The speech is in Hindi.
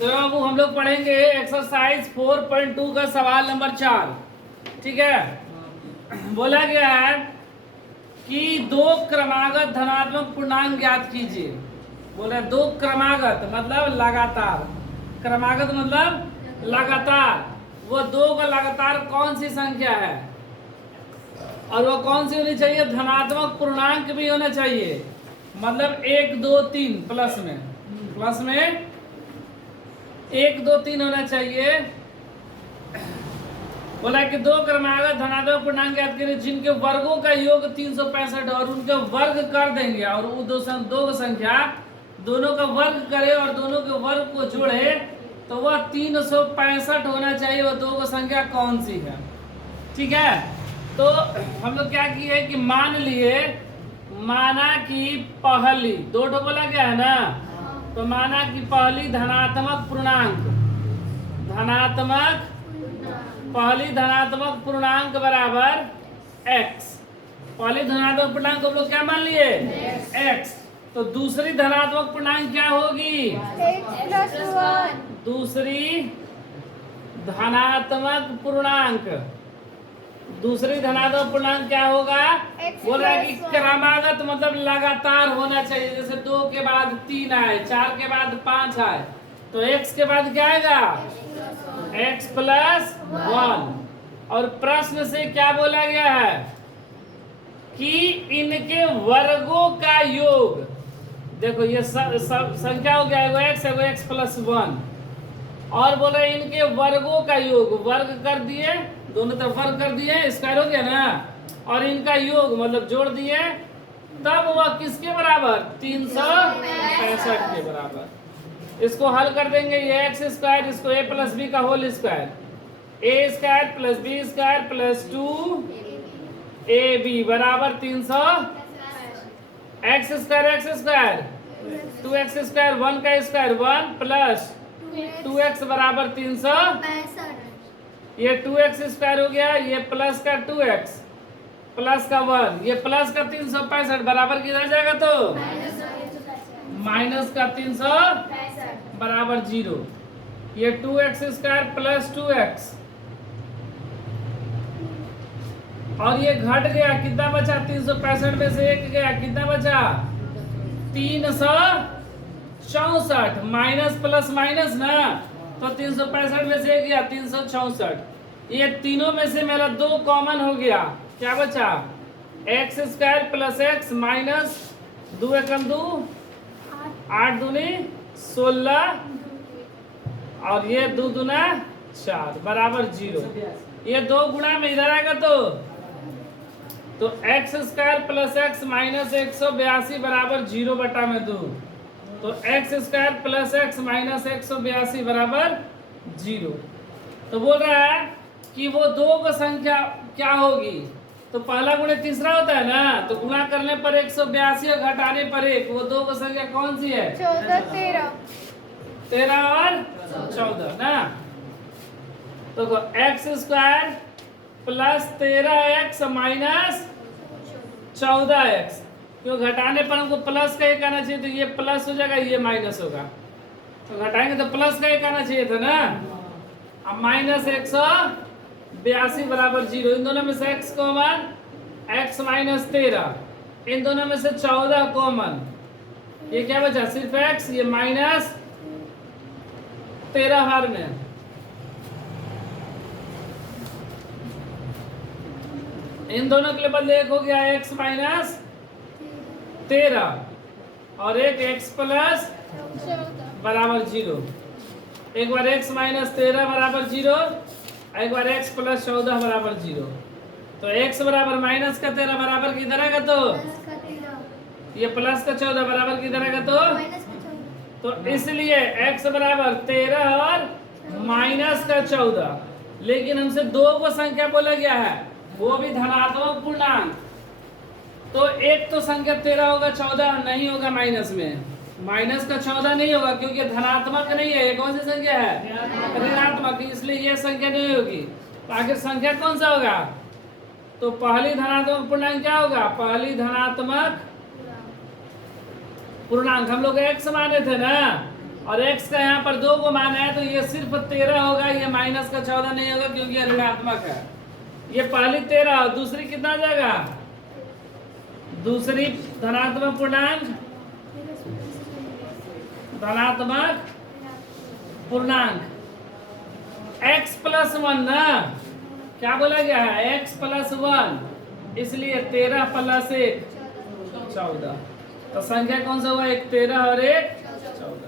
तो अब हम लोग पढ़ेंगे एक्सरसाइज 4.2 का सवाल नंबर 4। ठीक है। बोला गया है कि दो क्रमागत धनात्मक पूर्णांक ज्ञात कीजिए। बोला दो क्रमागत मतलब लगातार, क्रमागत मतलब लगातार। वो दो का लगातार कौन सी संख्या है और वो कौन सी होनी चाहिए? धनात्मक पूर्णांक भी होना चाहिए, मतलब 1 2 3 प्लस में 1 2 3 होना चाहिए। बोला कि दो क्रमागत धनात्मक पूर्णांक ज्ञात करें जिनके वर्गों का योग 365 और उनके वर्ग कर देंगे और वो दो संख्या दोनों का वर्ग करे और दोनों के वर्ग को जोड़े तो वह 365 होना चाहिए। वो दो संख्या कौन सी है? ठीक है। तो हम लोग क्या किए कि माना कि पहली दो बोला गया है ना, तो माना कि पहली धनात्मक पूर्णांक बराबर x। पहली धनात्मक पूर्णांक हम लोग क्या मान लिए? x। तो दूसरी धनात्मक पूर्णांक क्या होगी? x+1। दूसरी धनात्मक पूर्णांक क्या होगा? बोल रहा है कि क्रमागत मतलब लगातार होना चाहिए। जैसे 2 के बाद 3 आए, 4 के बाद 5 आए, तो x के बाद क्या आएगा? x+1। और प्रश्न से क्या बोला गया है कि इनके वर्गों का योग। देखो ये संख्या हो गया, एगो x एगो x+1 और बोला इनके वर्गों का योग, वर्ग कर दिए, दोनों तरफ वर्ग कर दिए, स्क्वायर हो गया ना, और इनका योग मतलब जोड़ दिए, तब वह किसके बराबर? 365 के बराबर। इसको हल कर देंगे, ये एक्स स्क्वायर, इसको a प्लस बी का whole square, a square plus B square plus 2ab बराबर 300। एक्स स्क्वायर 2x स्क्वायर 1 का स्क्वायर 1 प्लस 2x बराबर 365। ये 2x स्क्वायर हो गया, ये प्लस का 2x प्लस का 1, ये प्लस का 365 बराबर किधर जाएगा? तो माइनस का 365 बराबर 0। ये 2x स्क्वायर प्लस 2x और ये घट गया, कितना बचा? 365 में से 1 गया, कितना बचा? 364। माइनस प्लस माइनस ना, तो 365 में से 1 गया 364। ये तीनों में से मेरा 2 कॉमन हो गया, क्या बचा? X square plus x minus 2 एकम 2 8 दूनी 16 और ये 2 दूना 4 बराबर 0। ये 2 गुणा में इधर आएगा तो x square plus x minus 182 बराबर 0/2। तो x square plus x minus 182 बराबर 0। तो बोल रहा है कि वो दो का संख्या क्या होगी? तो पहला गुणे तीसरा होता है ना, तो गुणा करने पर 182 और घटाने पर 1, वो दो का संख्या कौन सी है? 14 13 और 14 ना। तो x square plus 13x minus 14x, क्यों घटाने पर हमको प्लस का 1 आना चाहिए, तो ये प्लस हो जाएगा, ये माइनस होगा, तो घटाएंगे तो प्लस का 1 आना चाहिए था ना। अब माइनस 182 बराबर 0। इन दोनों में से x कॉमन, x माइनस 13, इन दोनों में से 14 कॉमन, ये क्या बचा? सिर्फ x, ये माइनस 13 हर में। इन दोनों के लिए बदले एक हो गया x माइनस 13 और एक x प्लस बराबर 0। एक बार x माइनस 13 बराबर 0, एक बार x प्लस 14 बराबर 0। तो x बराबर माइनस का 13 बराबर किधर आएगा? तो ये प्लस का 14 बराबर किधर आएगा? तो इसलिए x बराबर 13 और माइनस का 14। लेकिन हमसे दो को संख्या बोला गया है, वो भी धनात्मक पूर्णांक, तो एक तो संख्या 13 होगा, 14 नहीं होगा। माइनस में माइनस का 14 नहीं होगा क्योंकि धनात्मक नहीं है। ये कौन सी संख्या है? ऋणात्मक, इसलिए ये संख्या नहीं होगी। तो आखिर संख्या कौन सा होगा? तो पहली धनात्मक पूर्णांक क्या होगा? पहली धनात्मक पूर्णांक हम लोग x माने थे ना, और x का यहाँ पर 2 को मान है तो ये सिर्फ 13 होगा, ये माइनस का 14 नहीं होगा क्योंकि ये ऋणात्मक है। ये पहली 13 और दूसरी कितना जाएगा, दूसरी धनात्मक पूर्णांक, धनात्मक पूर्णांक x प्लस 1 ना, क्या बोला गया है, x प्लस 1, इसलिए 13 प्लस 1 14। तो संख्या कौन सा हुआ, एक 13 और एक 14।